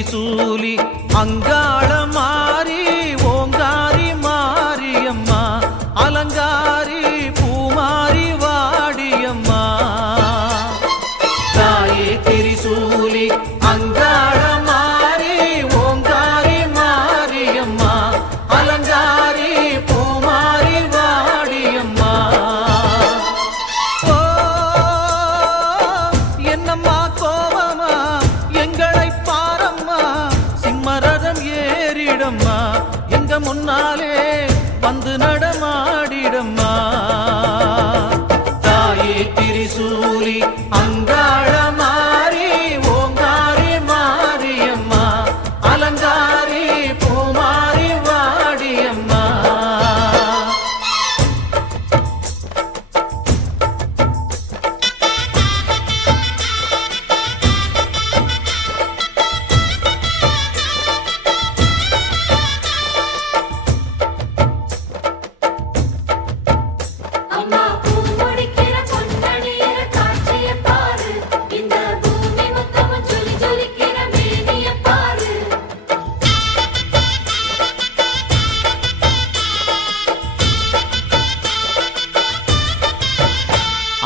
திரிசூலி அங்காள மாறி ஓங்காரி மாரியம்மா அலங்காரி பூமாரி வாடியம்மா தாயே திரிசூலி அங்காள மாறி ஓங்காரி மாரியம்மா அலங்காரி பூமாரி வாடியம்மா ஓ என்னம்மா கோவமா எங்களை பாரம்மா சிம்மரதம் ஏறிடம்மா எங்க முன்னாலே வந்து நடமாடிடம்மா தாயே திரிசூலி அங்காள மாறி ஓங்காரி மாரியம்மா அலங்காரி பூமாரி வாடியம்மா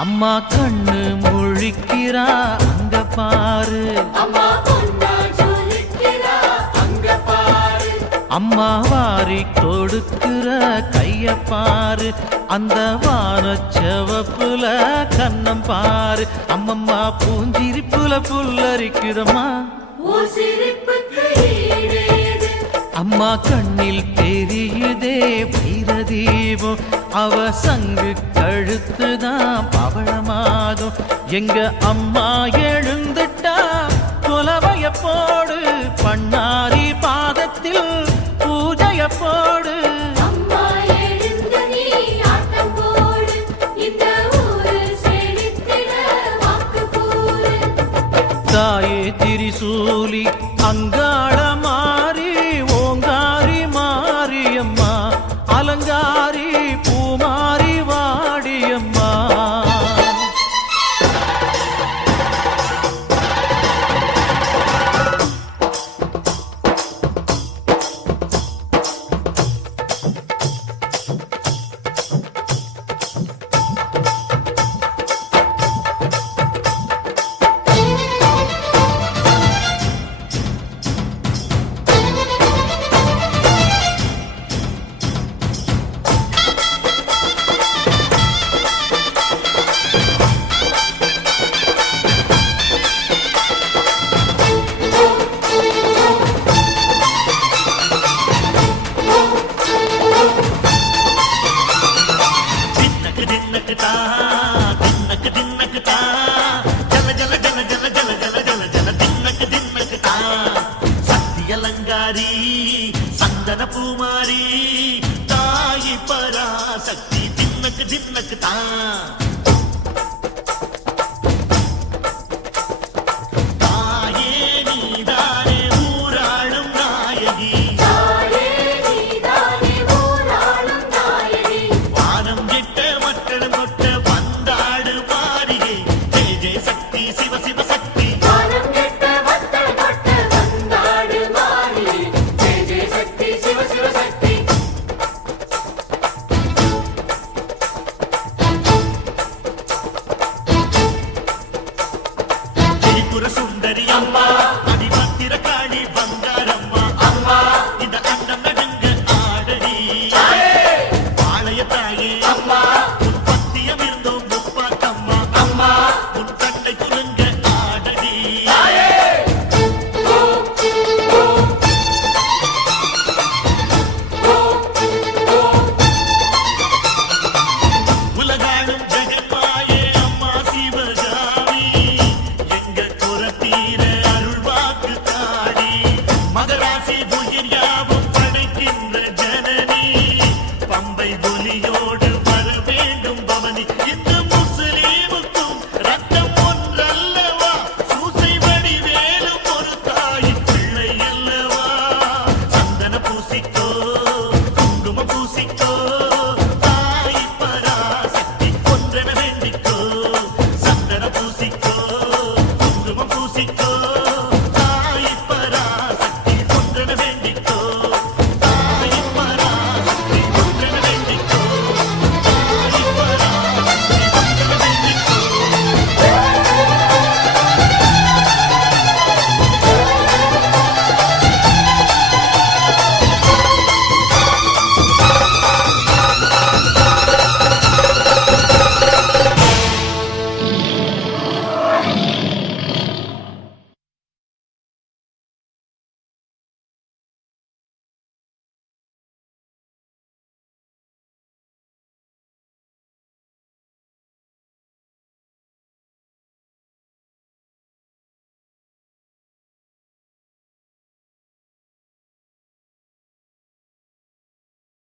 அம்மா கண்ணு முழிக்கிறா அங்க பாரு அம்மா வாரி கொடுக்கிற கைய பாரு அந்த வானச்சவப்புல கண்ணம் பாரு அம்மம்மா பூஞ்சிரிப்புல புல்லரிக்குதம்மா அம்மா கண்ணில் தெரியுதே வைரதீபம் அவ சங்கு கழுத்துதான் பவளமாகும் எங்க அம்மா எழுந்துட்டா கொலவைய போடு பண்ணாரி பாதத்தில் பூஜைய போடு தாயே திரிசூலி அங்காள மாறி ஓங்காரி மாரியம்மா அலங்காரி பூமாரி வாடியம்மா அலங்காரி சந்தன பூமாரி தாயி பராசக்தி தின்னக்கு தின்னக்கு தான்